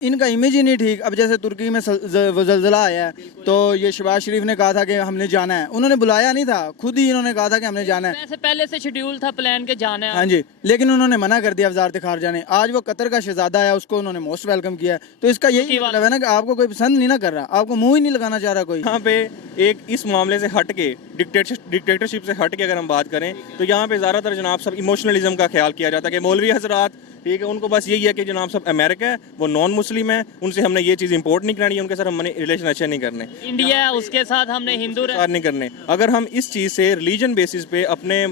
इनका इमेज ही नहीं ठीक। अब जैसे तुर्की में वो जल्जला आया है, तो ये शहबाज शरीफ ने कहा था कि हमने जाना है, उन्होंने बुलाया नहीं था, खुद ही इन्होंने कहा था कि हमने जाना है। वैसे पहले से शेड्यूल था प्लान के जाना है। हाँ जी, लेकिन उन्होंने मना कर दिया वजारत खारजा ने। आज वो कतर का शहजादा है, उसको उन्होंने मोस्ट वेलकम किया है। तो इसका यही मतलब है ना कि आपको कोई पसंद नहीं ना कर रहा, आपको मुंह ही नहीं लगाना चाह रहा कोई। यहाँ पे एक इस मामले से हट के डिक्टेटरशिप से हट के अगर हम बात करें तो यहाँ पे ज़्यादातर जनाब सब इमोशनलिज्म का ख्याल किया जाता है कि मौलवी हजरात, ठीक है, उनको बस यही है कि जनाब सब अमेरिका है, वो नॉन मुस्लिम है, उनसे हमने ये चीज़ इंपोर्ट नहीं करनी है, उनके साथ हमने रिलेशन अच्छे नहीं करने, इंडिया है उसके साथ हमने हिंदू नहीं करने। अगर हम इस चीज़ से रिलीजन बेसिस पे अपने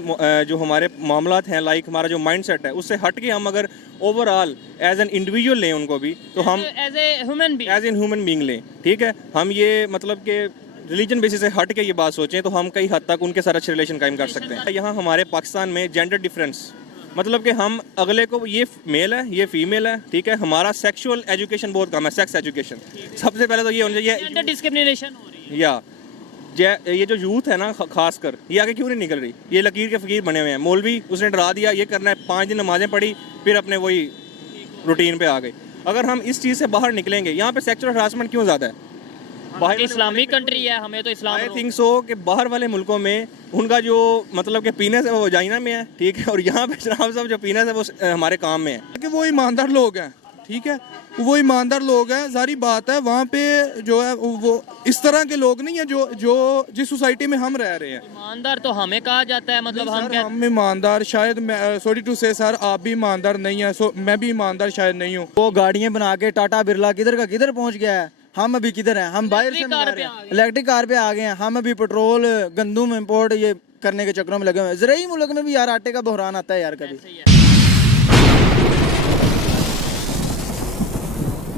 जो हमारे मामलात हैं, लाइक हमारा जो माइंडसेट है, उससे हट के हम अगर ओवरऑल एज एन इंडिविजुअल लें उनको भी, तो हम एज ए ह्यूमन बीइंग लें, ठीक है, हम ये मतलब कि रिलीजन बेसिस से हट के ये बात सोचें तो हम कई हद तक उनके साथ अच्छे रिलेशन कायम कर सकते हैं। यहाँ हमारे पाकिस्तान में जेंडर डिफरेंस मतलब कि हम अगले को, ये मेल है, ये फीमेल है, ठीक है, हमारा सेक्सुअल एजुकेशन बहुत कम है, सेक्स एजुकेशन सबसे पहले तो ये होना चाहिए। जेंडर डिस्क्रिमिनेशन हो रही है। या ये जो यूथ है ना, खासकर ये आगे क्यों नहीं निकल रही, ये लकीर के फकीर बने हुए हैं। मौलवी उसने डरा दिया, ये करना है, 5 दिन नमाजें पढ़ी, फिर अपने वही रूटीन पे आ गए। अगर हम इस चीज़ से बाहर निकलेंगे, यहाँ पे सेक्सुअल हरासमेंट क्यों ज़्यादा है? बाहर इस्लामिक कंट्री है, हमें तो इस्लाम आई थिंक सो कि बाहर वाले मुल्कों में उनका जो मतलब कि पीनेस है वो वजाइना में है, ठीक है, और यहाँ पे जनाब सब जो पीनेस है वो हमारे काम में है कि वो ईमानदार लोग हैं, ठीक है, वो ईमानदार लोग हैं। सारी बात है वहाँ पे जो है वो इस तरह के लोग नहीं है जो जिस सोसाइटी में हम रह रहे हैं। ईमानदार तो हमें कहा जाता है, मतलब हम ईमानदार शायद, सॉरी टू से सर, आप भी ईमानदार नहीं है, सो मैं भी ईमानदार शायद नहीं हूँ। वो गाड़ियाँ बना के टाटा बिरला किधर का किधर पहुँच गया है, हम अभी किधर हैं? हम बाहर से मंगा रहे हैं, इलेक्ट्रिक कार पे आ गए हैं। हम अभी पेट्रोल गंदम इंपोर्ट ये करने के चक्रों में लगे हुए हैं। ज़राई मुल्क में भी यार आटे का बहरान आता है यार कभी।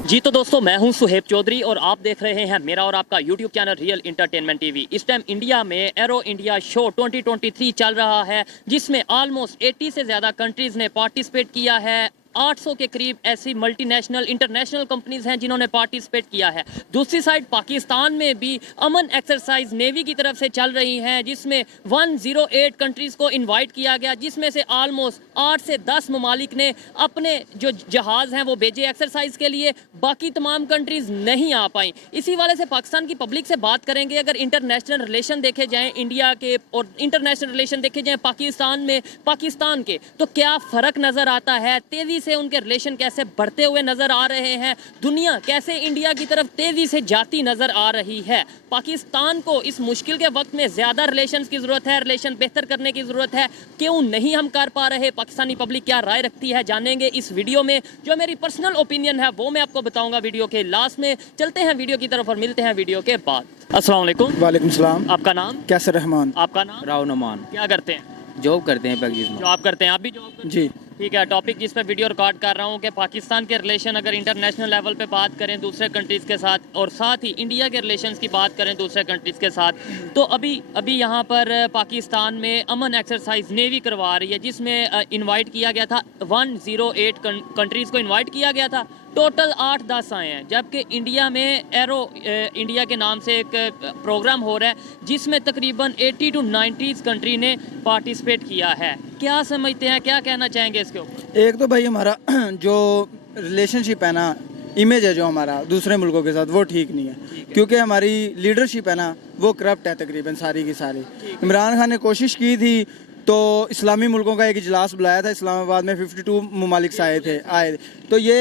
जी तो दोस्तों, मैं हूं सुहेब चौधरी और आप देख रहे हैं मेरा और आपका YouTube channel real entertainment TV. इस टाइम इंडिया में एरो इंडिया शो 2023 चल रहा है, जिसमें ऑलमोस्ट 80 से ज़्यादा कंट्रीज़ ने पार्टिसिपेट किया है। 800 के करीब ऐसी मल्टीनेशनल इंटरनेशनल कंपनीज हैं जिन्होंने पार्टिसिपेट किया है। दूसरी साइड पाकिस्तान में भी अमन एक्सरसाइज नेवी की तरफ से चल रही हैं, जिसमें 108 कंट्रीज़ को इनवाइट किया गया, जिसमें से ऑलमोस्ट 8 से 10 ममालिक ने अपने जो जहाज़ हैं वो भेजे एक्सरसाइज के लिए। बाकी तमाम कंट्रीज़ नहीं आ पाई। इसी वाले से पाकिस्तान की पब्लिक से बात करेंगे। अगर इंटरनेशनल रिलेशन देखे जाएँ इंडिया के और इंटरनेशनल रिलेशन देखे जाएँ पाकिस्तान के, तो क्या फ़र्क नज़र आता है? तेज़ी से उनके रिलेशन कैसे बढ़ते हुए नजर आ रहे हैं? दुनिया कैसे इंडिया की तरफ तेजी से जाती नजर आ रही है? पाकिस्तान को इस मुश्किल के वक्त में ज्यादा रिलेशंस की जरूरत है, रिलेशन बेहतर करने की जरूरत है। क्यों नहीं हम कर पा रहे? पाकिस्तानी पब्लिक क्या राय रखती है, जानेंगे इस वीडियो में। जो मेरी पर्सनल ओपिनियन है वो मैं आपको बताऊंगा वीडियो के लास्ट में। चलते हैं वीडियो की तरफ और मिलते हैं वीडियो के बाद। अस्सलाम वालेकुम। वालेकुम सलाम। आपका नाम? कैसर रहमान। आपका नाम? राव नमान। क्या करते हैं? जॉब करते हैं पैकेज में। जॉब करते हैं? आप भी जॉब करते हैं? जी ठीक है। टॉपिक जिस पे वीडियो रिकॉर्ड कर रहा हूँ कि पाकिस्तान के रिलेशन अगर इंटरनेशनल लेवल पे बात करें दूसरे कंट्रीज़ के साथ, और साथ ही इंडिया के रिलेशंस की बात करें दूसरे कंट्रीज़ के साथ, तो अभी यहाँ पर पाकिस्तान में अमन एक्सरसाइज नेवी करवा रही है, जिसमें इनवाइट किया गया था 108 कंट्रीज़ को इनवाइट किया गया था। टोटल 8-10 आए हैं, जबकि इंडिया में एरो इंडिया के नाम से एक प्रोग्राम हो रहा है, जिसमें तकरीबन 80 to 90 कंट्री ने पार्टिसिपेट किया है। क्या समझते हैं, क्या कहना चाहेंगे इसके ऊपर? एक तो भाई हमारा जो रिलेशनशिप है ना, इमेज है जो हमारा दूसरे मुल्कों के साथ, वो ठीक नहीं है, क्योंकि हमारी लीडरशिप है ना वो करप्ट है तकरीबन सारी की सारी। इमरान खान ने कोशिश की थी तो इस्लामी मुल्कों का एक इजलास बुलाया था इस्लामाबाद में, 52 ममालिक आए, तो ये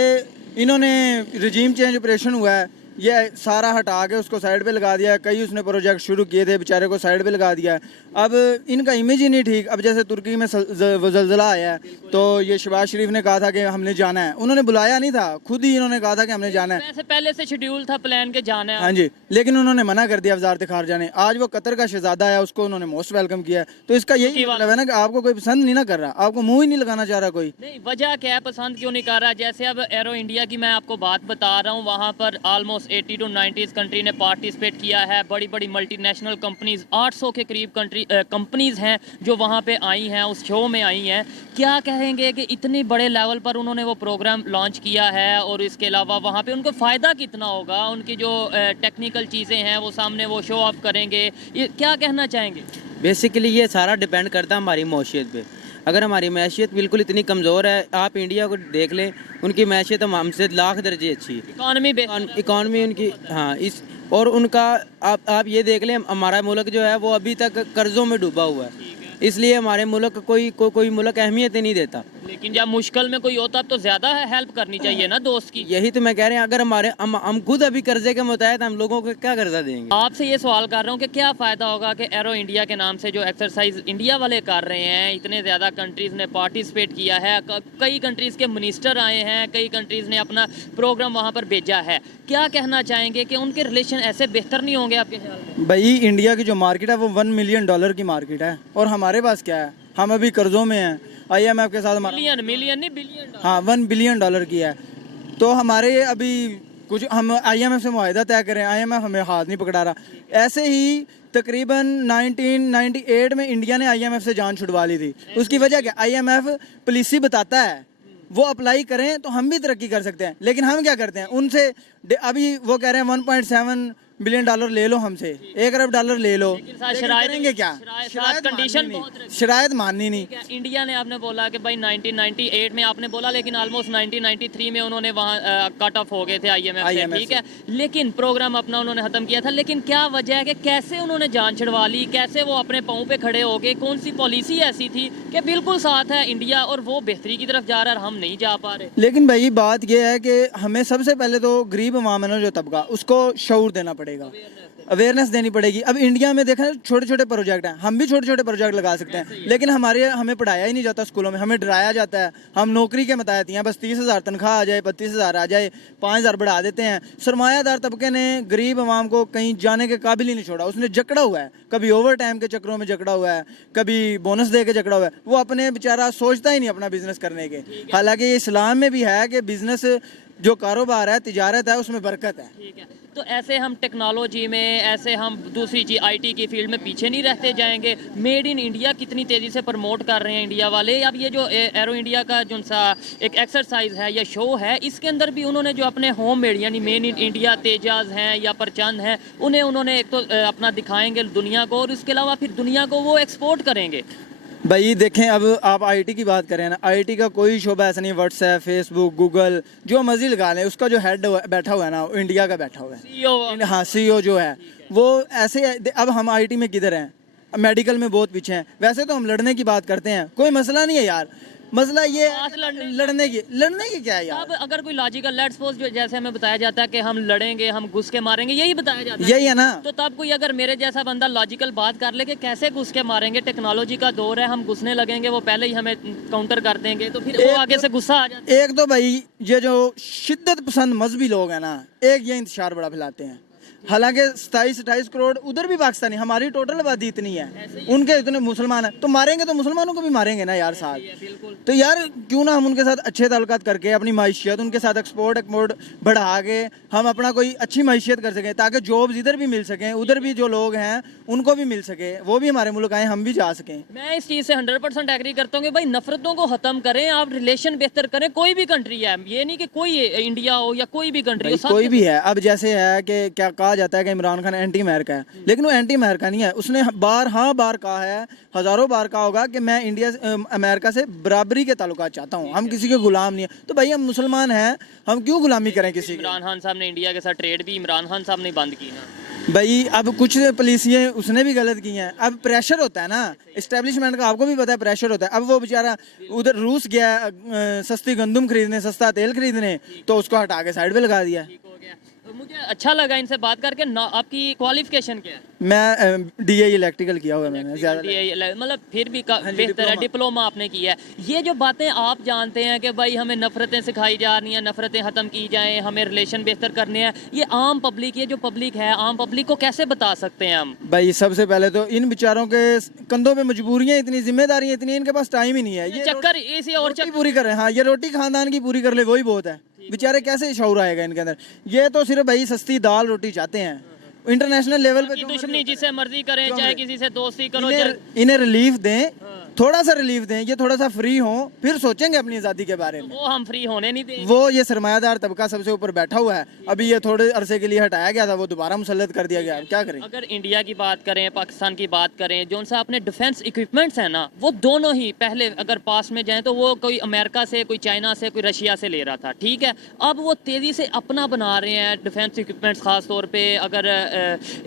इन्होंने रिजीम चेंज ऑपरेशन हुआ है, ये सारा हटा के उसको साइड पे लगा दिया है। कई उसने प्रोजेक्ट शुरू किए थे, बेचारे को साइड पे लगा दिया है। अब इनका इमेज ही नहीं ठीक। अब जैसे तुर्की में वो जल्जला आया है, तो ये शहबाज शरीफ ने कहा था कि हमने जाना है, उन्होंने बुलाया नहीं था, खुद ही इन्होंने कहा था कि हमने जाना है। वैसे पहले से शेड्यूल था प्लान के जाना है। हाँ जी, लेकिन उन्होंने मना कर दिया वजारत खारजा ने। आज वो कतर का शहजादा है, उसको उन्होंने मोस्ट वेलकम किया है। तो इसका यही मतलब है ना कि आपको कोई पसंद नहीं ना कर रहा, आपको मुंह ही नहीं लगाना चाह रहा कोई। नहीं, वजह क्या है, पसंद क्यों नहीं कर रहा? जैसे अब एरो इंडिया की मैं आपको बात बता रहा हूँ, वहाँ पर ऑलमोस्ट 80 to 90 कंट्री ने पार्टिसिपेट किया है। बड़ी बड़ी मल्टीनेशनल कंपनीज, 800 के करीब कंपनीज हैं जो वहाँ पे आई हैं, उस शो में आई हैं। क्या कहेंगे कि इतने बड़े लेवल पर उन्होंने वो प्रोग्राम लॉन्च किया है, और इसके अलावा वहाँ पे उनको फ़ायदा कितना होगा? उनकी जो टेक्निकल चीज़ें हैं वो सामने वो शो ऑफ करेंगे, ये क्या कहना चाहेंगे? बेसिकली ये सारा डिपेंड करता है हमारी मौशियत पे। अगर हमारी मैशियत बिल्कुल इतनी कमज़ोर है, आप इंडिया को देख लें, उनकी मैशियत हमसे लाख दर्जे अच्छी है। इकॉनमी इकॉनमी उनकी, हाँ, इस और उनका आप ये देख लें, हमारा मुल्क जो है वो अभी तक कर्ज़ों में डूबा हुआ है, इसलिए हमारे मुल्क कोई मुल्क अहमियत ही नहीं देता। लेकिन जब मुश्किल में कोई होता तो ज्यादा हेल्प करनी चाहिए ना दोस्त की। यही तो मैं कह रहे हैं, अगर हम खुद अभी कर्जे के मुताबिक हम लोगों को क्या कर्जा देंगे। आपसे ये सवाल कर रहा हूँ कि क्या फ़ायदा होगा कि एरो इंडिया के नाम से जो एक्सरसाइज इंडिया वाले कर रहे हैं, इतने ज़्यादा कंट्रीज़ ने पार्टिसिपेट किया है, कई कंट्रीज़ के मिनिस्टर आए हैं, कई कंट्रीज़ ने अपना प्रोग्राम वहाँ पर भेजा है, क्या कहना चाहेंगे कि उनके रिलेशन ऐसे बेहतर नहीं होंगे आपके ख्याल में? भाई इंडिया की जो मार्केट है वो $1 मिलियन की मार्केट है, और हमारे पास क्या है, हम अभी कर्जों में हैं। IMF के साथ हमारा मिलियन नहीं बिलियन। हाँ $1 बिलियन की है। तो हमारे अभी कुछ हम IMF से मुआहिदा तय करें, IMF हमें हाथ नहीं पकड़ा रहा। ऐसे ही तकरीबन 1998 में इंडिया ने IMF से जान छुड़वा ली थी। उसकी वजह क्या, IMF पॉलिसी बताता है, वो अप्लाई करें तो हम भी तरक्की कर सकते हैं। लेकिन हम क्या करते हैं, उनसे अभी वो कह रहे हैं $1.7 बिलियन ले लो हमसे, $1 अरब ले लो, लेकिन करेंगे क्या? शरायत माननी नहीं। इंडिया ने आपने बोला कि भाई 1998 में आपने बोला, लेकिन ऑलमोस्ट 1993 में उन्होंने वहाँ कट ऑफ हो गए थे IMF से, ठीक है, लेकिन प्रोग्राम अपना उन्होंने खत्म किया था। लेकिन क्या वजह है कि कैसे उन्होंने जान छुड़वा ली, कैसे वो अपने पाँव पे खड़े हो गए, कौन सी पॉलिसी ऐसी थी कि बिल्कुल साथ है इंडिया और वो बेहतरी की तरफ जा रहा है और हम नहीं जा पा रहे? लेकिन भाई बात यह है कि हमें सबसे पहले तो गरीब अवाम है ना जो तबका, उसको शऊर देना पड़ेगा, अवेयरनेस देनी पड़ेगी। अब इंडिया में देखा छोटे छोटे प्रोजेक्ट हैं, हम भी छोटे छोटे प्रोजेक्ट लगा सकते हैं, लेकिन हमें पढ़ाया ही नहीं जाता स्कूलों में, हमें डराया जाता है। हम नौकरी के मुताबिक हैं, बस 30,000 तनख्वाह आ जाए, 32,000 आ जाए, 5,000 बढ़ा देते हैं। सरमायादार तबके ने गरीब अवाम को कहीं जाने के काबिल ही नहीं छोड़ा, उसने जकड़ा हुआ है, कभी ओवर टाइम के चक्रों में जकड़ा हुआ है, कभी बोनस दे के जकड़ा हुआ है। वो अपने बेचारा सोचता ही नहीं अपना बिजनेस करने के। हालांकि ये इस्लाम में भी है कि बिजनेस जो कारोबार है, तिजारत है, उसमें बरकत है। ठीक है, तो ऐसे हम टेक्नोलॉजी में, ऐसे हम दूसरी चीज़ IT की फील्ड में पीछे नहीं रहते जाएंगे। मेड इन इंडिया कितनी तेज़ी से प्रमोट कर रहे हैं इंडिया वाले। अब ये जो एरो इंडिया का जो सा एक एक्सरसाइज है या शो है, इसके अंदर भी उन्होंने जो अपने होम मेड यानी मेड इन इंडिया तेजाज हैं या प्रचंड हैं, उन्होंने एक तो अपना दिखाएंगे दुनिया को, और उसके अलावा फिर दुनिया को वो एक्सपोर्ट करेंगे। भाई देखें, अब आप IT की बात करें ना, IT का कोई शोबा ऐसा नहीं, व्हाट्सएप, फेसबुक, गूगल, जो मर्जी लगा लें, उसका जो हेड बैठा हुआ है ना, वो इंडिया का बैठा हुआ है। CEO, हाँ, CEO जो है वो ऐसे। अब हम IT में किधर हैं, मेडिकल में बहुत पीछे हैं। वैसे तो हम लड़ने की बात करते हैं, कोई मसला नहीं है यार, मसला ये लड़ने की क्या है यार। अब अगर कोई लॉजिकल, लेट्स सपोज जो जैसे हमें बताया जाता है कि हम लड़ेंगे, हम घुस के मारेंगे, यही बताया जाता है, यही है ना। तो तब कोई अगर मेरे जैसा बंदा लॉजिकल बात कर ले कि कैसे घुस के मारेंगे, टेक्नोलॉजी का दौर है, हम घुसने लगेंगे, वो पहले ही हमें काउंटर कर देंगे, तो फिर वो आगे से गुस्सा आ जाता है। एक तो भाई ये जो शिद्दत पसंद मजहबी लोग हैं ना, एक ये इंतशार बड़ा फैलाते हैं। हालांकि 27-28 करोड़ उधर भी पाकिस्तानी, हमारी टोटल आबादी इतनी है, उनके इतने मुसलमान हैं, तो मारेंगे तो मुसलमानों को भी मारेंगे ना यार साथ। तो यार क्यों ना हम उनके साथ अच्छे ताल्लुकात करके अपनी माइशियत उनके साथ एक्सपोर्ट बढ़ा के हम अपना कोई अच्छी माइशियत कर सकें, ताकि जॉब्स इधर भी मिल सकें, उधर भी जो लोग हैं उनको भी मिल सके, वो भी हमारे मुल्क आए, हम भी जा सकें। मैं इस चीज़ से 100% एग्री करता हूँ कि भाई नफरतों को ख़त्म करें, आप रिलेशन बेहतर करें। कोई भी कंट्री है, ये नहीं कि कोई इंडिया हो या कोई भी कंट्री हो, कोई भी है। अब जैसे है कि क्या कहा जाता है कि इमरान खान एंटी अमेरिका है, लेकिन वो एंटी अमेरिका नहीं है। उसने बार कहा है, हजारों बार कहा होगा कि मैं अमेरिका से बराबरी के ताल्लुकात चाहता हूँ, हम किसी के गुलाम नहीं है। तो भाई हम मुसलमान हैं, हम क्यों गुलामी करें किसी की। इमरान खान साहब ने इंडिया के साथ ट्रेड भी इमरान खान साहब ने बंद की ना भाई। अब कुछ पॉलिसियाँ उसने भी गलत की हैं। अब प्रेशर होता है ना इस्टेब्लिशमेंट का, आपको भी पता है प्रेशर होता है। अब वो बेचारा उधर रूस गया सस्ती गंदम खरीदने, सस्ता तेल खरीदने, तो उसको हटा के साइड पे लगा दिया। मुझे अच्छा लगा इनसे बात करके। आपकी क्वालिफिकेशन क्या है? मैं DA इलेक्ट्रिकल किया हुआ है मैंने, ज़्यादा मतलब फिर भी बेहतर है, डिप्लोमा आपने किया है। ये जो बातें आप जानते हैं कि भाई हमें नफरतें सिखाई जा रही हैं, नफरतें ख़त्म की जाएं, हमें रिलेशन बेहतर करने हैं, ये आम पब्लिक, ये जो पब्लिक है, आम पब्लिक को कैसे बता सकते हैं हम? भाई सबसे पहले तो इन बेचारों के कंधों पे मजबूरियाँ इतनी, जिम्मेदारियाँ इतनी, इनके पास टाइम ही नहीं है। ये चक्कर इसी और रोटी पूरी कर रहे हैं। हाँ, ये रोटी खानदान की पूरी कर ले वही बहुत है। बेचारे कैसे शऊर आएगा इनके अंदर। ये तो सिर्फ भाई सस्ती दाल रोटी चाहते हैं। इंटरनेशनल लेवल पे दुश्मनी जिसे मर्जी करें, चाहे किसी से दोस्ती करो, इन्हें रिलीफ दें, थोड़ा सा रिलीफ दें, ये थोड़ा सा फ्री हों, फिर सोचेंगे अपनी आज़ादी के बारे में। वो हम फ्री होने नहीं देंगे। वो ये सरमायादार तबका सबसे ऊपर बैठा हुआ है, अभी ये थोड़े अरसे के लिए हटाया गया था, वो दोबारा मुसल्लत कर दिया गया, अब क्या करें। अगर इंडिया की बात करें, पाकिस्तान की बात करें, जो सा अपने डिफेंस इक्विपमेंट्स हैं ना, वो दोनों ही पहले अगर पास में जाएं तो वो कोई अमेरिका से, कोई चाइना से, कोई रशिया से ले रहा था, ठीक है। अब वो तेज़ी से अपना बना रहे हैं डिफेंस इक्विपमेंट्स, खास तौर पे अगर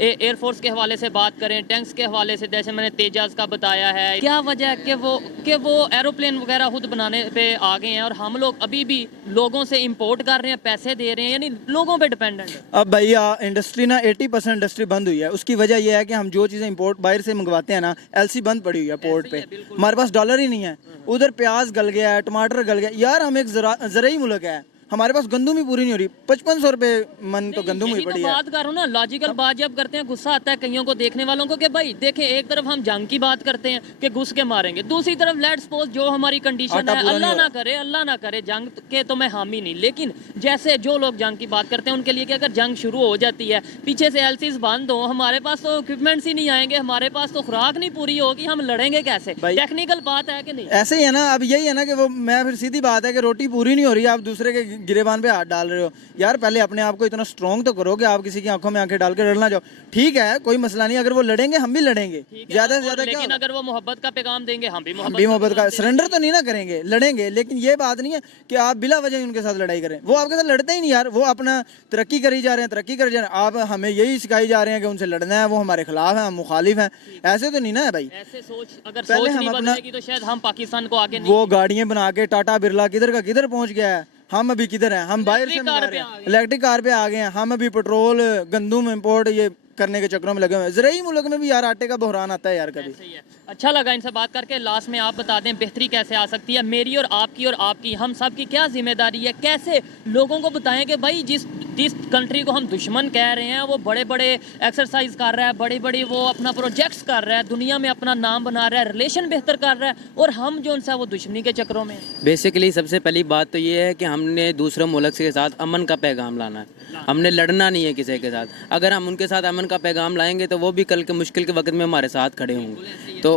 एयरफोर्स के हवाले से बात करें, टैंक्स के हवाले से, जैसे मैंने तेजाज का बताया है। क्या वजह है कि वो एरोप्लेन वगैरह खुद बनाने पे आ गए हैं और हम लोग अभी भी लोगों से इंपोर्ट कर रहे हैं, पैसे दे रहे हैं, यानी लोगों पे डिपेंडेंट है। अब भैया इंडस्ट्री ना 80% इंडस्ट्री बंद हुई है, उसकी वजह यह है कि हम जो चीज़ें इंपोर्ट बाहर से मंगवाते हैं ना, एलसी बंद पड़ी हुई है पोर्ट पे, हमारे पास डॉलर ही नहीं है। उधर प्याज गल गया है, टमाटर गल गया यार, हम एक ज़राई मुल्क है, हमारे पास गंदम ही पूरी नहीं हो रही। 5500 रुपए मन तो गंदम हुई यही पड़ी तो है। बात करो ना, लॉजिकल बात जब करते हैं गुस्सा आता है कईयों को, देखने वालों को, कि भाई देखें, एक तरफ हम जंग की बात करते हैं कि घुस के मारेंगे, दूसरी तरफ लेट्स सपोज जो हमारी कंडीशन आटा है, पूरा अल्लाह नहीं ना करे, अल्लाह ना करे, जंग के तो मैं हामी नहीं, लेकिन जैसे जो लोग जंग की बात करते हैं उनके लिए कि अगर जंग शुरू हो जाती है, पीछे से एलसीज बंद हो, हमारे पास तो इक्विपमेंट्स ही नहीं आएंगे, हमारे पास तो खुराक नहीं पूरी होगी, हम लड़ेंगे कैसे? टेक्निकल बात है कि नहीं? ऐसे ही है ना, अब यही है ना कि वो मैं फिर सीधी बात है कि रोटी पूरी नहीं हो रही है, आप दूसरे के गिरेबान पे हाथ डाल रहे हो। यार पहले अपने आप को इतना स्ट्रॉन्ग तो करो कि आप किसी की आंखों में आंखें डाल के लड़ना जाओ। ठीक है, कोई मसला नहीं, अगर वो लड़ेंगे हम भी लड़ेंगे, ज्यादा से ज्यादा क्या लेकिन होगा? अगर वो मोहब्बत का पैगाम देंगे, हम भी हम भी मोहब्बत का सरेंडर तो नहीं ना करेंगे, लड़ेंगे, लेकिन ये बात नहीं है कि आप बिला वजह ही उनके साथ लड़ाई करें। वो आपके साथ लड़ते ही नहीं यार, वो अपना तरक्की करी जा रहे हैं, तरक्की करी जा रहे हैं, आप हमें यही सिखाई जा रहे हैं कि उनसे लड़ना है, वो हमारे खिलाफ है, हम मुखालिफ हैं। ऐसे तो नहीं ना है भाई। ऐसे सोच अगर पहले सोच हम नहीं अपना- बदलेगी तो शायद हम पाकिस्तान को आगे नहीं। वो गाड़ियां बना के टाटा बिरला किधर का किधर पहुंच गया है, हम अभी किधर हैं? हम बाहर से इलेक्ट्रिक मंगा कार रहे पे आ हैं, गए। इलेक्ट्रिक कार पे आ गए हैं, हम अभी पेट्रोल गंदम इंपोर्ट ये करने के चक्रों में लगे हुए हैं। ज़राई मुल्क में भी यार आटे का बहरान आता है यार कभी। सही है। अच्छा लगा इनसे बात करके। लास्ट में आप बता दें बेहतरी कैसे आ सकती है, मेरी और आपकी हम सब की क्या जिम्मेदारी है, कैसे लोगों को बताएं कि भाई जिस कंट्री को हम दुश्मन कह रहे हैं वो बड़े बड़े एक्सरसाइज कर रहा है, बड़ी बड़ी वो अपना प्रोजेक्ट्स कर रहा है, दुनिया में अपना नाम बना रहा है, रिलेशन बेहतर कर रहा है, और हम जो उनसे वो दुश्मनी के चक्रों में। बेसिकली सबसे पहली बात तो ये है कि हमने दूसरे मुल्क के साथ अमन का पैगाम लाना है, हमने लड़ना नहीं है किसी के साथ। अगर हम उनके साथ अमन का पैगाम लाएंगे तो वो भी कल के मुश्किल के वक्त में हमारे साथ खड़े होंगे। तो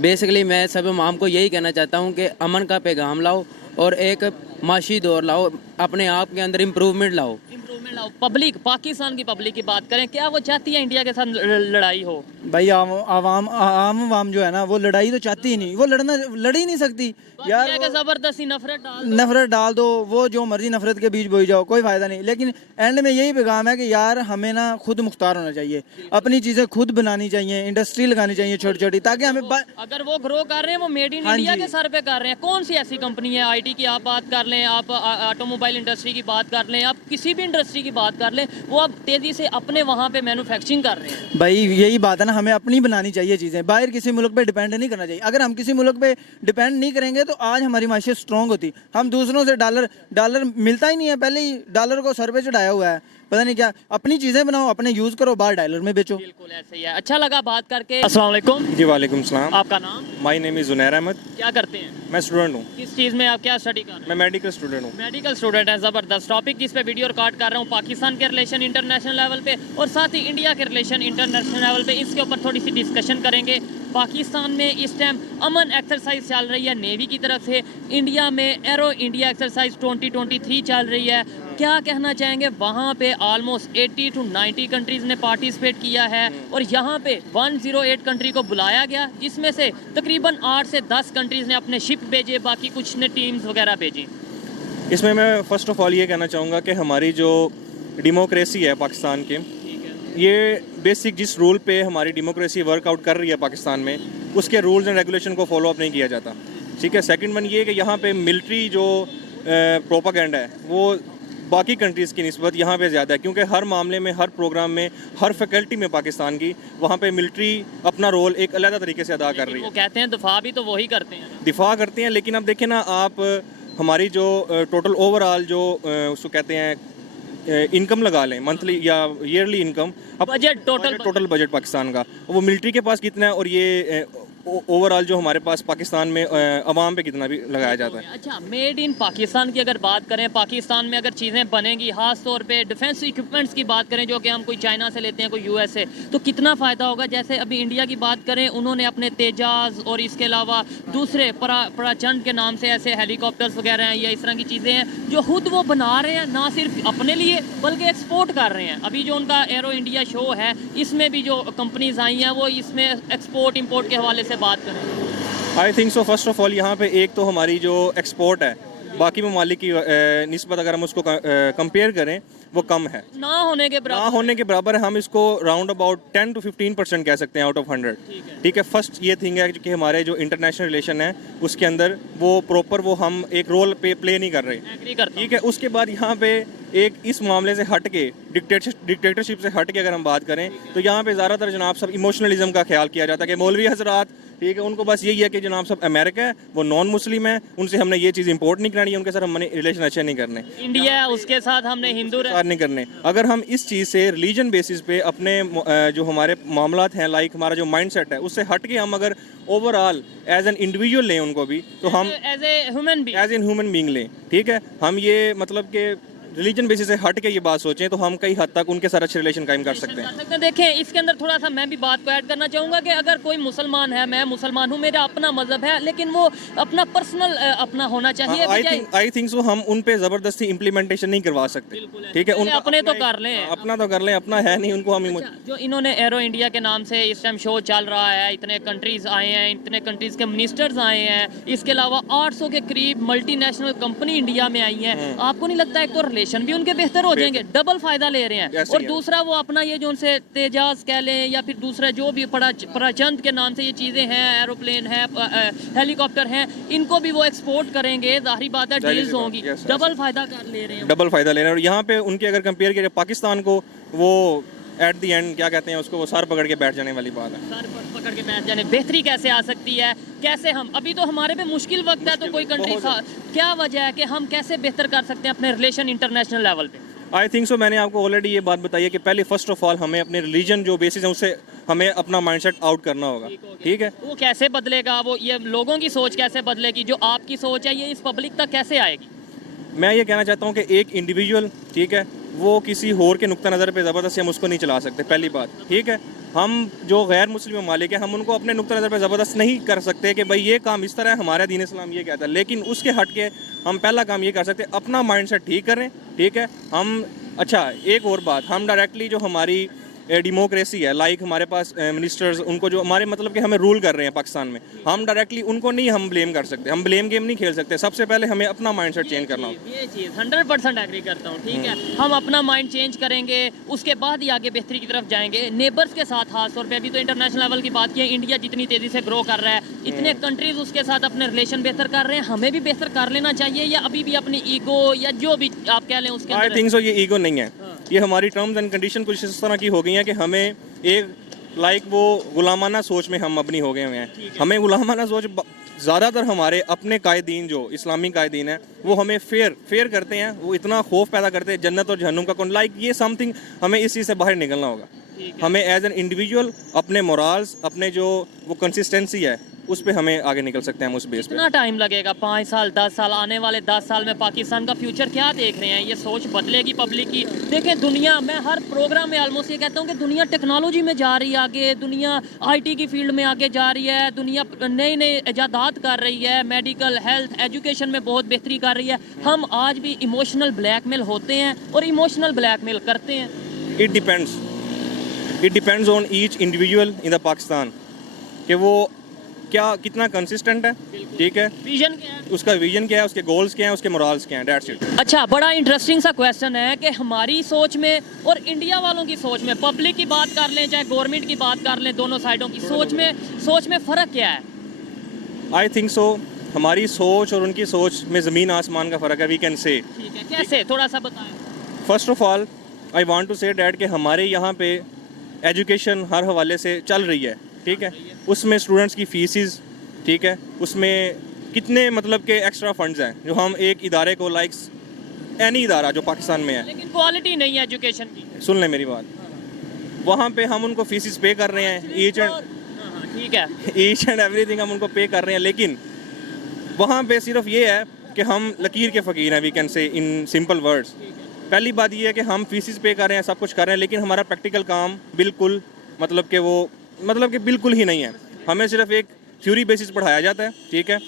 बेसिकली मैं सब आम को यही कहना चाहता हूँ कि अमन का पैगाम लाओ और एक माशी दौर लाओ, अपने आप के अंदर इम्प्रूवमेंट लाओ। पब्लिक, पाकिस्तान की पब्लिक की बात करें, क्या वो चाहती है इंडिया के साथ लड़ाई हो? भाई आवाम जो है ना वो लड़ाई तो चाहती ही नहीं, वो लड़ ही नहीं सकती यार। ये है कि जबरदस्ती नफरत नफरत डाल दो, वो जो मर्जी नफरत के बीच बोई जाओ, कोई फायदा नहीं। लेकिन एंड में यही पैगाम है कि यार हमें ना खुद मुख्तार होना चाहिए, अपनी चीजें खुद बनानी चाहिए, इंडस्ट्री लगानी चाहिए छोटी छोटी, ताकि हमें अगर वो ग्रो कर रहे हैं, वो मेड इन हाँ इंडिया जी। के सर पे कर रहे हैं। कौन सी ऐसी कंपनी है, आईटी की आप बात कर लें, आप ऑटोमोबाइल इंडस्ट्री की बात कर लें, आप किसी भी इंडस्ट्री की बात कर लें, वो अब तेजी से अपने वहाँ पे मैन्युफैक्चरिंग कर रहे हैं। भाई यही बात है ना, हमें अपनी बनानी चाहिए चीज़ें, बाहर किसी मुल्क पे डिपेंड नहीं करना चाहिए। अगर हम किसी मुल्क पे डिपेंड नहीं करेंगे तो आज हमारी माशियत स्ट्रांग होती। हम दूसरों से डॉलर मिलता ही नहीं है, पहले ही डॉलर को सर पे चढ़ाया हुआ है, पता नहीं क्या। अपनी चीज़ें बनाओ, अपने यूज़ करो, बाहर डॉलर में बेचो। बिल्कुल ऐसे ही है। अच्छा लगा बात करके। अस्सलाम वालेकुम। जी वालेकुम सलाम। आपका नाम? My name is जुनैर Ahmad. क्या करते हैं? मैं स्टूडेंट हूँ, किस चीज़ में आप क्या स्टडी कर रहे हैं? मैं मेडिकल स्टूडेंट हूँ। मेडिकल स्टूडेंट है, ज़बरदस्त टॉपिक जिस पे वीडियो रिकॉर्ड कर रहा हूँ, पाकिस्तान के रिलेशन इंटरनेशनल लेवल पे और साथ ही इंडिया के रिलेशन इंटरनेशनल लेवल पे, इसके ऊपर थोड़ी सी डिस्कशन करेंगे। पाकिस्तान में इस टाइम अमन एक्सरसाइज चल रही है नेवी की तरफ से, इंडिया में एरो इंडिया एक्सरसाइज 2023 चल रही है। क्या कहना चाहेंगे? वहाँ पे ऑलमोस्ट 80 to 90 कंट्रीज़ ने पार्टिसिपेट किया है और यहाँ पे 108 कंट्री को बुलाया गया, जिसमें से तकरीबन 8 से 10 कंट्रीज़ ने अपने शिप भेजे, बाकी कुछ ने टीम्स वगैरह भेजी। इसमें मैं फ़र्स्ट ऑफ ऑल ये कहना चाहूँगा कि हमारी जो डेमोक्रेसी है पाकिस्तान की, ये बेसिक जिस रूल पे हमारी डेमोक्रेसी वर्कआउट कर रही है पाकिस्तान में, उसके रूल्स एंड रेगुलेशन को फॉलो अप नहीं किया जाता। ठीक है। सेकंड वन ये कि यहाँ पे मिलिट्री जो प्रोपागेंडा है वो बाकी कंट्रीज़ की निस्बत यहाँ पे ज़्यादा है, क्योंकि हर मामले में, हर प्रोग्राम में, हर फैकल्टी में पाकिस्तान की, वहाँ पे मिलिट्री अपना रोल एक अलग तरीके से अदा कर रही है। वो कहते हैं दिफा भी तो वही करते हैं। दिफा करते हैं, लेकिन अब देखें ना आप, हमारी जो टोटल ओवरऑल जो उसको कहते हैं इनकम लगा लें, मंथली या yearly income, budget, total budget Pakistan का, वो मिलिट्री के पास कितना है और ये ओवरऑल जो हमारे पास पाकिस्तान में अवाम पे कितना भी लगाया जाता है। अच्छा, मेड इन पाकिस्तान की अगर बात करें, पाकिस्तान में अगर चीज़ें बनेंगी, खास तौर पे डिफेंस इक्विपमेंट्स की बात करें जो कि हम कोई चाइना से लेते हैं, कोई यूएस से, तो कितना फ़ायदा होगा? जैसे अभी इंडिया की बात करें, उन्होंने अपने तेजाज और इसके अलावा दूसरे प्रचंड के नाम से ऐसे हेलीकॉप्टर्स वगैरह हैं या इस तरह की चीज़ें हैं जो खुद वो बना रहे हैं, ना सिर्फ अपने लिए बल्कि एक्सपोर्ट कर रहे हैं। अभी जो उनका एरो इंडिया शो है, इसमें भी जो कंपनीज आई हैं वो इसमें एक्सपोर्ट इम्पोर्ट के हवाले से बात करें। I think so first of all यहाँ पे एक तो हमारी जो एक्सपोर्ट है बाकी ममालिक की निस्बत अगर हम उसको कंपेयर करें वो कम है, ना होने के बराबर है। हम इसको राउंड अबाउट 10 to 15% कह सकते हैं आउट ऑफ 100। ठीक है, फर्स्ट ये थिंग है कि हमारे जो इंटरनेशनल रिलेशन है उसके अंदर वो प्रॉपर वो हम एक रोल प्ले नहीं कर रहे। ठीक है, उसके बाद यहाँ पे एक इस मामले से हट के डिक्टेटरशिप से हट के अगर हम बात करें तो यहाँ पे ज़्यादातर जनाब सब इमोशनलिज्म का ख्याल किया जाता है कि मौलवी हजरात, ठीक है, उनको बस यही है कि जनाब सब अमेरिका है, वो नॉन मुस्लिम है, उनसे हमने ये चीज़ इंपोर्ट नहीं करनी है, उनके साथ हमने रिलेशन अच्छे नहीं करने, इंडिया उसके साथ हमने हिंदू नहीं करने। अगर हम इस चीज़ से रिलीजन बेसिस पे अपने जो हमारे मामलात हैं, लाइक हमारा जो माइंड सेट है उससे हट के हम अगर ओवरऑल एज एन इंडिविजुअल लें उनको भी, तो हम एज एन ह्यूमन बीइंग लें। ठीक है, हम ये मतलब कि रिलीजन बेसिस से हट के ये बात सोचें तो हम कई हद तक उनके साथ अच्छे रिलेशन कायम कर सकते हैं। देखें, इसके अंदर थोड़ा सा मैं भी बात को ऐड करना चाहूँगा कि अगर कोई मुसलमान है, मैं मुसलमान हूँ, मेरा अपना मजहब है, लेकिन वो अपना पर्सनल अपना होना चाहिए। आई थिंक सो हम उन पे जबरदस्ती इम्प्लीमेंटेशन नहीं करवा सकते। ठीक है, अपने तो कर लें, अपना है नहीं, उनको हम जो इन्होंने एरो इंडिया के नाम से इस टाइम शो चल रहा है, इतने कंट्रीज आए हैं, इतने कंट्रीज के मिनिस्टर्स आए हैं, इसके अलावा 800 के करीब मल्टीनेशनल कंपनी इंडिया में आई है। आपको नहीं लगता एक तो रिलेशन भी उनके बेहतर हो जाएंगे, डबल फायदा ले रहे हैं, और दूसरा वो अपना ये जो उनसे तेजाज कह लें या फिर दूसरा जो भी प्रचंड के नाम से ये चीजें हैं, एरोप्लेन है, हेलीकॉप्टर हैं, इनको भी वो एक्सपोर्ट करेंगे, जाहिर बात है डील्स होंगी, डबल फायदा ले रहे हैं। और यहाँ पे उनके अगर कंपेयर किया पाकिस्तान को, वो एट द एंड क्या कहते हैं उसको, वो सर पकड़ के बैठ जाने वाली बात है। सर पकड़ के बैठ जाने, बेहतरी कैसे आ सकती है? कैसे हम, अभी तो हमारे पे मुश्किल वक्त है, तो कोई कंट्री क्या वजह है कि हम कैसे बेहतर कर सकते हैं अपने रिलेशन इंटरनेशनल लेवल पे? आई थिंक सो मैंने आपको ऑलरेडी ये बात बताई है कि पहले फर्स्ट ऑफ ऑल हमें अपने रिलीजन जो बेसिस है उससे हमें अपना माइंडसेट आउट करना होगा। ठीक है, वो कैसे बदलेगा? वो ये लोगों की सोच कैसे बदलेगी? जो आपकी सोच है ये इस पब्लिक तक कैसे आएगी? मैं ये कहना चाहता हूँ कि एक इंडिविजुअल, ठीक है, वो किसी और के नुक्ता नज़र पे ज़बरदस्ती हम उसको नहीं चला सकते, पहली बात। ठीक है, हम जो गैर मुस्लिम ममालिक हैं हम उनको अपने नुक्ता नज़र पे ज़बरदस्त नहीं कर सकते कि भाई ये काम इस तरह है, हमारा दीन इस्लाम ये कहता है, लेकिन उसके हट के हम पहला काम ये कर सकते हैं, अपना माइंडसेट ठीक करें। ठीक है, हम अच्छा एक और बात, हम डायरेक्टली जो हमारी डेमोक्रेसी है, लाइक हमारे पास मिनिस्टर्स, उनको जो हमारे मतलब कि हमें रूल कर रहे हैं पाकिस्तान में, हम डायरेक्टली उनको नहीं हम ब्लेम कर सकते, हम ब्लेम गेम नहीं खेल सकते। सबसे पहले हमें अपना माइंडसेट चेंज करना होगा। ये चीज़ 100% एग्री करता हूँ। ठीक है, हम अपना माइंड चेंज करेंगे, उसके बाद ही आगे बेहतरी की तरफ जाएंगे। नेबर्स के साथ खास तौर पे, अभी तो इंटरनेशनल लेवल की बात की है, इंडिया जितनी तेज़ी से ग्रो कर रहा है, इतने कंट्रीज उसके साथ अपने रिलेशन बेहतर कर रहे हैं, हमें भी बेहतर कर लेना चाहिए, या अभी भी अपनी ईगो या जो भी आप कह लें उसके? आई थिंक सो ये ईगो नहीं है, ये हमारी टर्म्स एंड कंडीशन कुछ इस तरह की हो गई हैं कि हमें एक लाइक वो गुलामाना सोच में हम अपनी हो गए हुए हैं। हमें गुलामाना सोच ज़्यादातर हमारे अपने कायदीन जो इस्लामी कायदीन है वो हमें फेयर करते हैं, वो इतना खौफ पैदा करते हैं जन्नत और जहन्नुम का कौन, लाइक ये समथिंग हमें इस चीज़ से बाहर निकलना होगा। हमें एज एन इंडिविजुअल अपने मोराल्स, अपने जो वो कंसिस्टेंसी है उस पे हमें आगे निकल सकते हैं हम उस बेस पे। कितना टाइम लगेगा? 5 साल, 10 साल? आने वाले 10 साल में पाकिस्तान का फ्यूचर क्या देख रहे हैं? ये सोच बदलेगी पब्लिक की? देखें, दुनिया, मैं हर प्रोग्राम में ऑलमोस्ट ये कहता हूँ कि दुनिया टेक्नोलॉजी में जा रही है आगे, दुनिया आईटी की फील्ड में आगे जा रही है, दुनिया नई नई इजादात कर रही है, मेडिकल, हेल्थ, एजुकेशन में बहुत बेहतरी कर रही है। हम आज भी इमोशनल ब्लैकमेल होते हैं और इमोशनल ब्लैकमेल करते हैं। It depends on each individual in the Pakistan कि वो क्या कितना कंसिस्टेंट है। ठीक है, विजन क्या है, उसका विजन क्या है, उसके गोल्स क्या हैं, उसके मोरल्स क्या हैं, दैट्स इट। अच्छा, बड़ा इंटरेस्टिंग सा क्वेश्चन है कि हमारी सोच में और इंडिया वालों की सोच में, पब्लिक की बात कर लें चाहे गवर्नमेंट की बात कर लें, दोनों साइडों की सोच में फ़र्क क्या है? आई थिंक सो हमारी सोच और उनकी सोच में ज़मीन आसमान का फ़र्क है, वी कैन से। ठीक है, कैसे, थोड़ा सा बताएं। First of all I want to say that कि हमारे यहाँ पे एजुकेशन हर हवाले से चल रही है। ठीक है, उसमें स्टूडेंट्स की फीसिस, ठीक है, उसमें कितने मतलब के एक्स्ट्रा फंड्स हैं जो हम एक इदारे को, लाइक एनी इदारा जो पाकिस्तान में है, लेकिन क्वालिटी नहीं है एजुकेशन की। सुन लें मेरी बात, वहाँ पे हम उनको फीसिस पे कर रहे हैं ईच एंड ठीक है। ईच एंड एवरीथिंग हम उनको पे कर रहे हैं, लेकिन वहाँ पे सिर्फ ये है कि हम लकीर के फ़कीर हैं, we can say in simple words. पहली बात ये है कि हम फीसिस पे कर रहे हैं, सब कुछ कर रहे हैं, लेकिन हमारा प्रैक्टिकल काम बिल्कुल मतलब कि बिल्कुल ही नहीं है। हमें सिर्फ एक थ्योरी बेसिस पढ़ाया जाता है, ठीक है।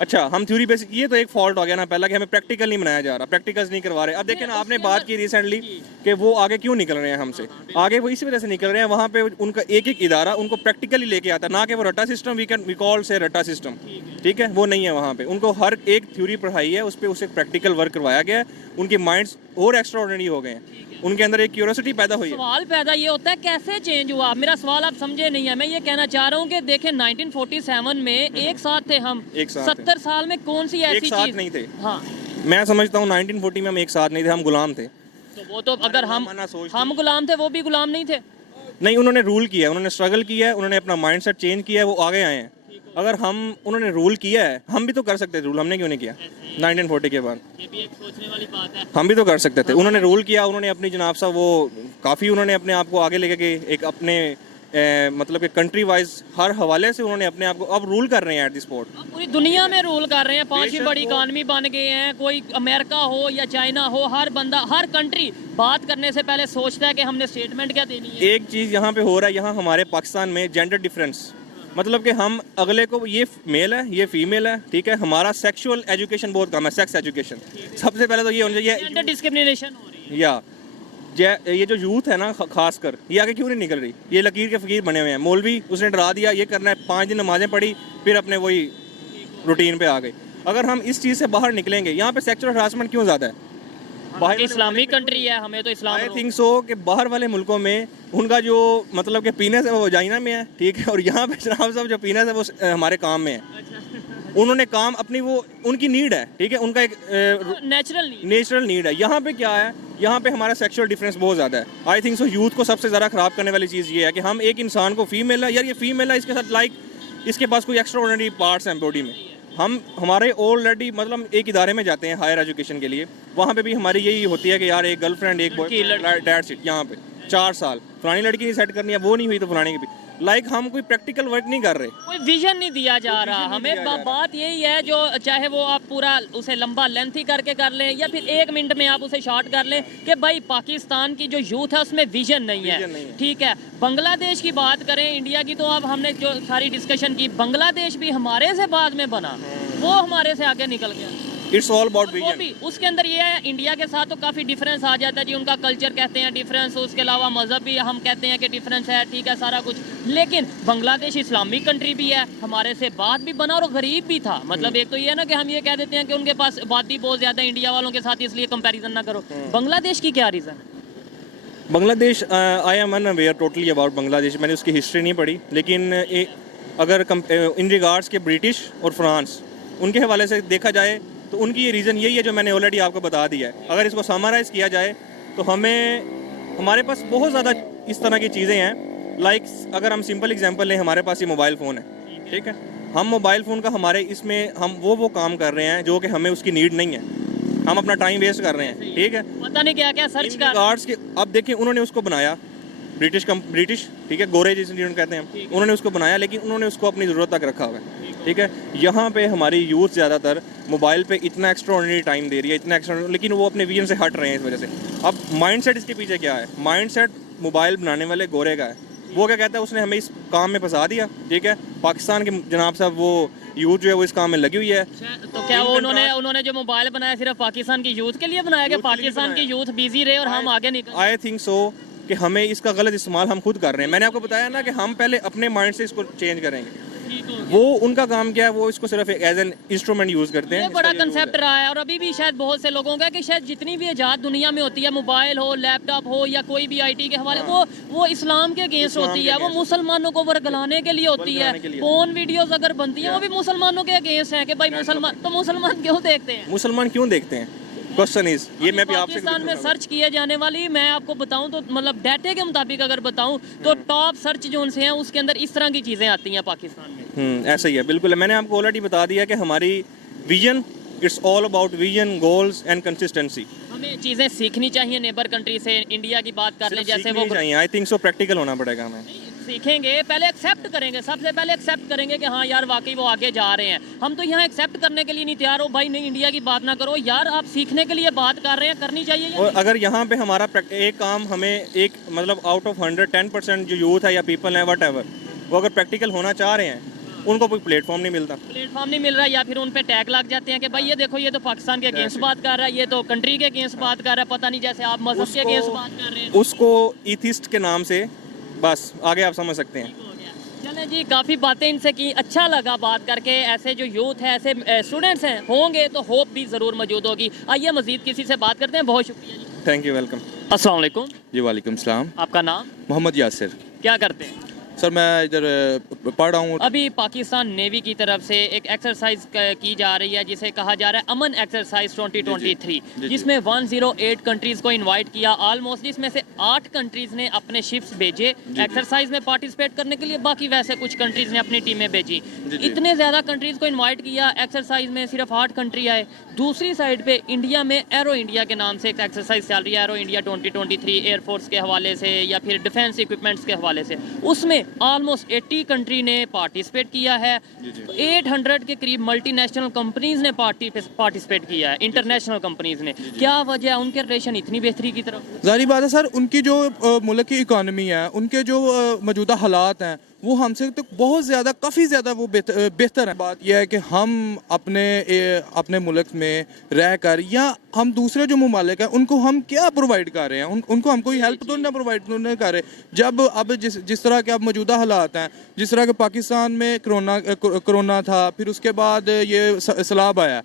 अच्छा, हम थ्योरी बेसिस, ये तो एक फॉल्ट हो गया ना पहला कि हमें प्रैक्टिकल नहीं बनाया जा रहा, प्रैक्टिकल्स नहीं करवा रहे। अब देखिए ना, आपने बात की रिसेंटली कि वो आगे क्यों निकल रहे हैं हमसे, आगे वो इसी वजह से निकल रहे हैं, वहाँ पे उनका एक एक इदारा उनको प्रैक्टिकली लेके आता है, ना कि वो रट्टा सिस्टम, वी कॉल से रट्टा सिस्टम, ठीक है, वो नहीं है वहाँ पे। उनको हर एक थ्योरी पढ़ाई है, उस पर उसे प्रैक्टिकल वर्क करवाया गया है, उनके माइंड्स और एक्स्ट्रा ऑर्डिनरी हो गए हैं, उनके अंदर एक क्यूरियोसिटी पैदा हुई है। सवाल पैदा ये होता है कैसे चेंज हुआ, मेरा सवाल आप समझे नहीं है। मैं ये कहना चाह रहा हूँ कि देखें 1947 में एक साथ थे हम, एक साथ 70 साल में कौन सी ऐसी एक साथ चीज नहीं थे। हाँ, मैं समझता हूँ 1940 में हम एक साथ नहीं थे, हम गुलाम थे। तो वो तो अगर हम गुलाम थे, वो भी गुलाम नहीं थे। नहीं, उन्होंने रूल किया है, उन्होंने स्ट्रगल किया है, उन्होंने अपना माइंडसेट चेंज किया है, वो आगे आए हैं। अगर उन्होंने रूल किया है, हम भी तो कर सकते थे रूल, हमने क्यों नहीं किया 1940 के बाद? ये भी एक सोचने वाली बात है। हम भी तो कर सकते थे। उन्होंने रूल किया, उन्होंने अपनी जनाब साहब वो काफ़ी उन्होंने अपने आप को आगे लेके गए, एक अपने मतलब कि कंट्री वाइज हर हवाले से उन्होंने अपने आप को अब रूल कर रहे हैं एट द स्पॉट। अब पूरी दुनिया में रूल कर रहे हैं, 5वीं बड़ी इकानमी बन गए हैं। कोई अमेरिका हो या चाइना हो, हर बंदा, हर कंट्री बात करने से पहले सोचता है कि हमने स्टेटमेंट क्या देनी है। एक चीज़ यहाँ पे हो रहा है, यहाँ हमारे पाकिस्तान में जेंडर डिफरेंस, मतलब कि हम अगले को, ये मेल है, ये फीमेल है, ठीक है, हमारा सेक्सुअल एजुकेशन बहुत कम है, सेक्स एजुकेशन। सबसे पहले तो ये होना चाहिए, जेंडर डिस्क्रिमिनेशन हो रही है। या ये जो यूथ है ना, खासकर ये आगे क्यों नहीं निकल रही? ये लकीर के फ़कीर बने हुए हैं, मौलवी उसने डरा दिया, ये करना है, 5 दिन नमाजें पढ़ी, फिर अपने वही रूटीन पे आ गए। अगर हम इस चीज़ से बाहर निकलेंगे, यहाँ पे सेक्सुअल हरासमेंट क्यों ज़्यादा है? बाहर इस्लामी कंट्री है, हमें तो इस्लाम आई थिंक सो कि बाहर वाले मुल्कों में उनका जो मतलब कि पीनस है वो वजाइना में है, ठीक है, और यहाँ पे जनाब साहब जो पीनस है वो हमारे काम में है। उन्होंने काम अपनी, वो उनकी नीड है, ठीक है, उनका एक नेचुरल नीड है। यहाँ पे क्या है, यहाँ पे हमारा सेक्सुअल डिफरेंस बहुत ज़्यादा है। आई थिंक सो यूथ को सबसे ज़्यादा ख़राब करने वाली चीज़ ये है कि हम एक इंसान को फीमेल है, यार ये फीमेल है, इसके साथ लाइक इसके पास कोई एक्स्ट्रा ऑर्डिनरी पार्ट्स हैं बॉडी में। हमारे ऑलरेडी मतलब एक इदारे में जाते हैं हायर एजुकेशन के लिए, वहाँ पे भी हमारी यही होती है कि यार एक गर्लफ्रेंड, एक बॉयफ्रेंड, डैट सीट, यहाँ पे 4 साल फलानी लड़की नहीं सेट करनी है, वो नहीं हुई तो फलानी की भी। लाइक हम कोई प्रैक्टिकल वर्क नहीं कर रहे, कोई विजन नहीं दिया जा रहा हमें। बात यही है, जो चाहे वो आप पूरा उसे लंबा लेंथी करके कर लें या फिर 1 मिनट में आप उसे शॉर्ट कर लें, कि भाई पाकिस्तान की जो यूथ है उसमें विजन नहीं है, ठीक है। बांग्लादेश की बात करें, इंडिया की तो अब हमने जो सारी डिस्कशन की, बांग्लादेश भी हमारे से बाद में बना, वो हमारे से आगे निकल गया। इट्स ऑल अबाउट वो विजन। भी उसके अंदर ये है, इंडिया के साथ तो काफ़ी डिफरेंस आ जाता है जी। उनका कल्चर कहते हैं डिफरेंस, उसके अलावा मज़हब भी हम कहते हैं कि डिफरेंस है, ठीक है, सारा कुछ। लेकिन बांग्लादेश इस्लामिक कंट्री भी है, हमारे से बाद भी बना और गरीब भी था। मतलब एक तो ये है ना कि हम ये कह देते हैं कि उनके पास आबादी बहुत ज़्यादा है इंडिया वालों के साथ, इसलिए कंपैरिजन ना करो। बांग्लादेश की क्या रीज़न है? Bangladesh, I am unaware totally about Bangladesh, मैंने उसकी हिस्ट्री नहीं पढ़ी, लेकिन अगर इन रिगार्ड्स के ब्रिटिश और फ्रांस, उनके हवाले से देखा जाए तो उनकी ये रीज़न यही है जो मैंने ऑलरेडी आपको बता दिया है। अगर इसको समराइज़ किया जाए तो हमारे पास बहुत ज़्यादा इस तरह की चीज़ें हैं। लाइक अगर हम सिंपल एग्जांपल लें, हमारे पास ये मोबाइल फ़ोन है, ठीक है, हम मोबाइल फ़ोन का हमारे इसमें हम वो काम कर रहे हैं जो कि हमें उसकी नीड नहीं है, हम अपना टाइम वेस्ट कर रहे हैं, ठीक है, पता नहीं क्या क्या सर्च कर रिगार्ड्स के। अब देखिए, उन्होंने उसको बनाया, ब्रिटिश, ठीक है, गोरे जिसे कहते हैं, उन्होंने उसको बनाया, लेकिन उन्होंने उसको अपनी ज़रूरत तक रखा हुआ है, ठीक है। यहाँ पे हमारी यूथ ज़्यादातर मोबाइल पे इतना एक्स्ट्राऑर्डिनरी टाइम दे रही है, इतना एक्स्ट्राऑर्डिनरी, लेकिन वो अपने विजन से हट रहे हैं इस वजह से। अब माइंडसेट इसके पीछे क्या है? माइंडसेट मोबाइल बनाने वाले गोरे का है। वो क्या कहता है, उसने हमें इस काम में फंसा दिया, ठीक है। पाकिस्तान के जनाब साहब वो यूथ जो है वो इस काम में लगी हुई है। तो क्या वो उन्होंने जो मोबाइल बनाया सिर्फ पाकिस्तान की यूथ के लिए बनाया, कि पाकिस्तान की यूथ बिजी रहे और हम आगे निकल? आई थिंक सो कि हमें इसका गलत इस्तेमाल हम खुद कर रहे हैं। मैंने आपको बताया ना कि हम पहले अपने माइंड से इसको चेंज करेंगे। वो उनका काम क्या है, वो इसको सिर्फ एज एन इंस्ट्रूमेंट यूज करते हैं। ये बड़ा कंसेप्ट रहा है, और अभी भी शायद बहुत से लोगों का कि शायद जितनी भी इजाद दुनिया में होती है, मोबाइल हो, लैपटॉप हो या कोई भी आईटी के हवाले, वो इस्लाम के अगेंस्ट होती है, वो मुसलमानों को वर्गलाने के लिए होती है। फोन वीडियोस अगर बनती है वो भी मुसलमानों के अगेंस्ट है कि भाई मुसलमान क्यों देखते हैं? मुसलमान क्यों देखते हैं? क्वेश्चन इज ये मैं भी आपसे पाकिस्तान में सर्च किए जाने वाली, मैं आपको बताऊं तो मतलब डाटे के मुताबिक अगर बताऊं तो टॉप सर्च जोन से हैं उसके अंदर इस तरह की चीजें आती हैं पाकिस्तान में। ऐसा ही है, बिल्कुल। मैंने आपको ऑलरेडी बता दिया कि हमारी vision, it's all about vision, goals and consistency. हमें चीजें सीखनी चाहिए नेबर कंट्री से। इंडिया की बात कर लें, जैसे वो चाहिए, आई थिंक सो प्रैक्टिकल होना पड़ेगा हमें। सीखेंगे, पहले एक्सेप्ट करेंगे, सबसे पहले एक्सेप्ट करेंगे कि हाँ यार वाकई वो आगे जा रहे हैं। हम तो यहाँ एक्सेप्ट करने के लिए नहीं तैयार हो, भाई नहीं इंडिया की बात ना करो यार, आप सीखने के लिए बात कर रहे हैं, करनी चाहिए या और अगर यहाँ पे हमारा एक काम हमें एक मतलब आउट ऑफ 100 10% जो यूथ है या पीपल है वट एवर, वो अगर प्रैक्टिकल होना चाह रहे हैं, उनको कोई प्लेटफॉर्म नहीं मिलता। प्लेटफॉर्म नहीं मिल रहा, या फिर उन पे टैग लग जाते हैं कि भाई ये देखो ये तो पाकिस्तान के अगेंस्ट बात कर रहा है, ये तो कंट्री के अगेंस्ट बात कर रहा है, पता नहीं जैसे आप मजहब के अगेंस्ट बात कर रहे हैं। उसको ईथिस्ट के नाम से बस आगे आप समझ सकते हैं। चलें जी, काफ़ी बातें इनसे की, अच्छा लगा बात करके। ऐसे जो यूथ है, ऐसे स्टूडेंट्स हैं, होंगे तो होप भी ज़रूर मौजूद होगी। आइए मजीद किसी से बात करते हैं। बहुत शुक्रिया जी। Thank you, welcome. अस्सलाम वालेकुम। जी वालेकुम सलाम। आपका नाम? मोहम्मद यासिर। क्या करते हैं? सर मैं इधर पढ़ रहा हूँ। अभी पाकिस्तान नेवी की तरफ से एक एक्सरसाइज की जा रही है जिसे कहा जा रहा है अमन एक्सरसाइज 2023, जिसमें 108 कंट्रीज को इनवाइट किया ऑलमोस्ट, जिसमें से 8 कंट्रीज ने अपने शिप्स भेजे एक्सरसाइज में पार्टिसिपेट करने के लिए, बाकी वैसे कुछ कंट्रीज ने अपनी टीमें भेजी। इतने ज्यादा कंट्रीज को इन्वाइट किया, एक्सरसाइज में सिर्फ 8 कंट्री आए। दूसरी साइड पे इंडिया में एरो इंडिया के नाम से एक एक्सरसाइज चल रही है, एरो इंडिया 2023, एयरफोर्स के हवाले से या फिर डिफेंस इक्विपमेंट्स के हवाले से। उसमें ऑलमोस्ट 80 कंट्री ने पार्टिसिपेट किया है। 800 के करीब मल्टीनेशनल कंपनीज ने पार्टिसिपेट किया है, इंटरनेशनल कंपनीज ने। क्या वजह है उनके रिलेशन इतनी बेहतरी की तरफ? जाहिर बात है सर, उनकी जो मुल्क की इकॉनमी है, उनके जो मौजूदा हालात हैं, वो हमसे तो बहुत ज़्यादा, काफ़ी ज़्यादा वो बेहतर है। बात यह है कि हम अपने मुल्क में रह कर या हम दूसरे जो ममालिक हैं उनको हम क्या प्रोवाइड कर रहे हैं, उनको हम कोई हेल्प तो ना प्रोवाइड तो नहीं कर रहे। जब अब जिस तरह के अब मौजूदा हालात हैं, जिस तरह के पाकिस्तान में कोरोना था, फिर उसके बाद ये सैलाब आया,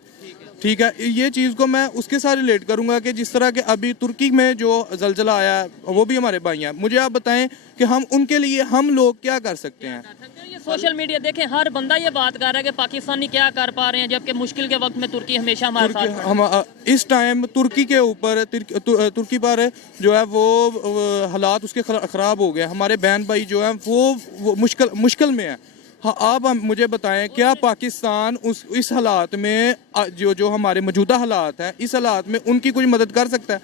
ठीक है, ये चीज़ को मैं उसके साथ रिलेट करूंगा कि जिस तरह के अभी तुर्की में जो जलजला आया, वो भी हमारे भाई हैं। मुझे आप बताएं कि हम उनके लिए हम लोग क्या कर सकते हैं? ये सोशल मीडिया देखें, हर बंदा ये बात कर रहा है कि पाकिस्तानी क्या कर पा रहे हैं, जबकि मुश्किल के वक्त में तुर्की हमेशा हमारे साथ। हम इस टाइम तुर्की के ऊपर तुर्की पर जो है वो हालात उसके ख़राब हो गए। हमारे बहन भाई जो हैं वो मुश्किल में है। हाँ, आप मुझे बताएं, क्या पाकिस्तान इस हालात में जो हमारे मौजूदा हालात हैं, इस हालात में उनकी कुछ मदद कर सकता है?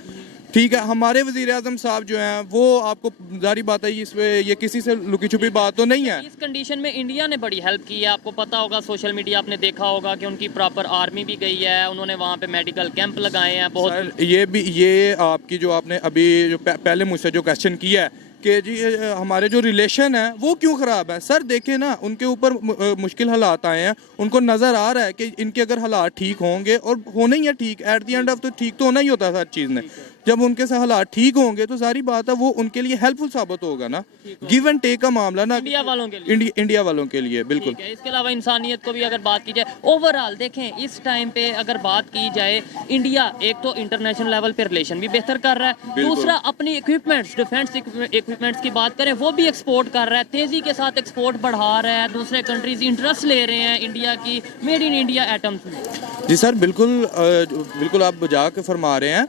ठीक है, हमारे वज़ीर आज़म साहब जो हैं वो, आपको जारी बात है, इसमें ये किसी से लुकी छुपी बात तो नहीं है। इस कंडीशन में इंडिया ने बड़ी हेल्प की है। आपको पता होगा, सोशल मीडिया आपने देखा होगा कि उनकी प्रॉपर आर्मी भी गई है, उन्होंने वहाँ पे मेडिकल कैंप लगाए हैं बहुत। सर ये आपकी जो आपने अभी जो पहले मुझसे जो क्वेश्चन किया है कि जी हमारे जो रिलेशन है वो क्यों ख़राब है, सर देखें ना, उनके ऊपर मुश्किल हालात आए हैं, उनको नज़र आ रहा है कि इनके अगर हालात ठीक होंगे, और होने ही है ठीक, एट दी एंड ऑफ तो ठीक तो होना ही होता है हर चीज़ में। जब उनके से हालात ठीक होंगे तो सारी बात है वो उनके लिए हेल्पफुल साबित होगा ना। गिव एंड टेक का मामला ना, इंडिया वालों के लिए, इंडिया वालों के लिए बिल्कुल। इसके अलावा इंसानियत को भी अगर बात की जाए, ओवरऑल देखें इस टाइम पे अगर बात की जाए, इंडिया एक तो इंटरनेशनल लेवल पे रिलेशन भी बेहतर कर रहा है, दूसरा अपनी इक्विपमेंट्स, डिफेंस इक्विपमेंट्स की बात करें, वो भी एक्सपोर्ट कर रहा है, तेजी के साथ एक्सपोर्ट बढ़ा रहा है, दूसरे कंट्रीज इंटरेस्ट ले रहे हैं इंडिया की मेड इन इंडिया एटम्स में। जी सर, बिल्कुल आप बुझा के फरमा रहे हैं।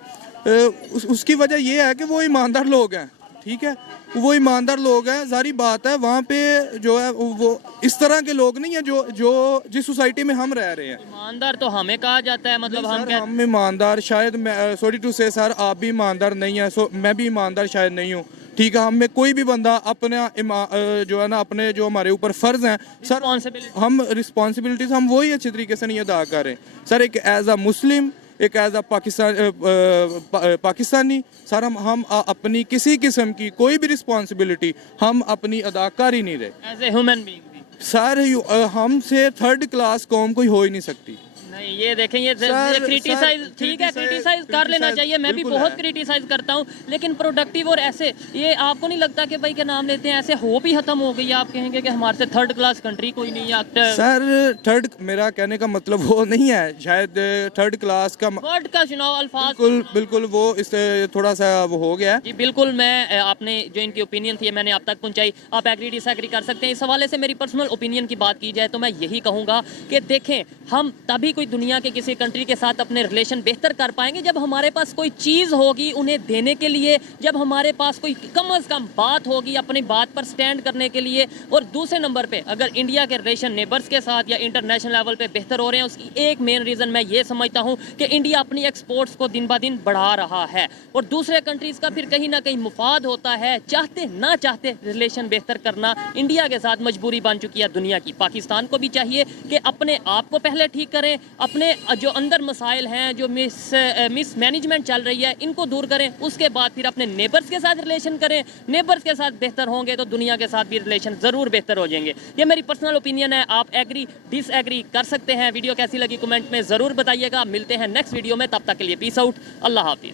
उसकी वजह यह है कि वो ईमानदार लोग हैं, ठीक है, वो ईमानदार लोग हैं। सारी बात है वहाँ पे जो है वो इस तरह के लोग नहीं है जो जिस सोसाइटी में हम रह रहे हैं। ईमानदार तो हमें कहा जाता है, मतलब हम ईमानदार, शायद सॉरी टू से सर, आप भी ईमानदार नहीं है, मैं भी ईमानदार शायद नहीं हूँ, ठीक है। हम में कोई भी बंदा अपना जो है ना, अपने जो हमारे ऊपर फ़र्ज़ हैं सर, हम रिस्पॉन्सिबिलिटीज़ हम वही अच्छे तरीके से नहीं अदा कर रहे सर। एक एज अ मुस्लिम, एक एज अ पाकिस्तानी सर, हम अपनी किसी किस्म की कोई भी रिस्पॉन्सिबिलिटी हम अपनी अदा कर ही नहीं रहे as a human being sir. हमसे थर्ड क्लास कौम कोई हो ही नहीं सकती। नहीं, ये देखें, ये क्रिटिसाइज ठीक है, क्रिटिसाइज कर लेना चाहिए, मैं भी बहुत क्रिटिसाइज करता हूँ, लेकिन प्रोडक्टिव और ऐसे, ये आपको नहीं लगता कि भाई के नाम लेते हैं ऐसे होप ही खत्म हो गई? आप कहेंगे कि हमारे से थर्ड क्लास कंट्री कोई नहीं है सर। मेरा कहने का मतलब वो नहीं है, शायद थर्ड क्लास का वर्ड का चुनाव अल्फाज बिल्कुल वो इससे थोड़ा सा वो हो गया है। जी बिल्कुल, मैं आपने जो इनकी ओपिनियन थी मैंने आप तक पहुंचाई, आप एग्री डिसएग्री कर सकते हैं। इस हवाले से मेरी पर्सनल ओपिनियन की बात की जाए तो मैं यही कहूँगा कि देखें, हम तभी कोई दुनिया के किसी कंट्री के साथ अपने रिलेशन बेहतर कर पाएंगे जब हमारे पास कोई चीज़ होगी उन्हें देने के लिए, जब हमारे पास कोई कम अज़ कम बात होगी अपनी बात पर स्टैंड करने के लिए। और दूसरे नंबर पे अगर इंडिया के रिलेशन नेबर्स के साथ या इंटरनेशनल लेवल पे बेहतर हो रहे हैं, उसकी एक मेन रीज़न मैं ये समझता हूँ कि इंडिया अपनी एक्सपोर्ट्स को दिन ब दिन बढ़ा रहा है और दूसरे कंट्रीज़ का फिर कहीं ना कहीं मुफाद होता है। चाहते ना चाहते रिलेशन बेहतर करना इंडिया के साथ मजबूरी बन चुकी है दुनिया की। पाकिस्तान को भी चाहिए कि अपने आप को पहले ठीक करें, अपने जो अंदर मसाइल हैं, जो मिस मैनेजमेंट चल रही है, इनको दूर करें, उसके बाद फिर अपने नेबर्स के साथ रिलेशन करें। नेबर्स के साथ बेहतर होंगे तो दुनिया के साथ भी रिलेशन ज़रूर बेहतर हो जाएंगे। ये मेरी पर्सनल ओपिनियन है, आप एग्री डिसएग्री कर सकते हैं। वीडियो कैसी लगी कमेंट में ज़रूर बताइएगा। मिलते हैं नेक्स्ट वीडियो में, तब तक के लिए पीस आउट, अल्लाह हाफिज़।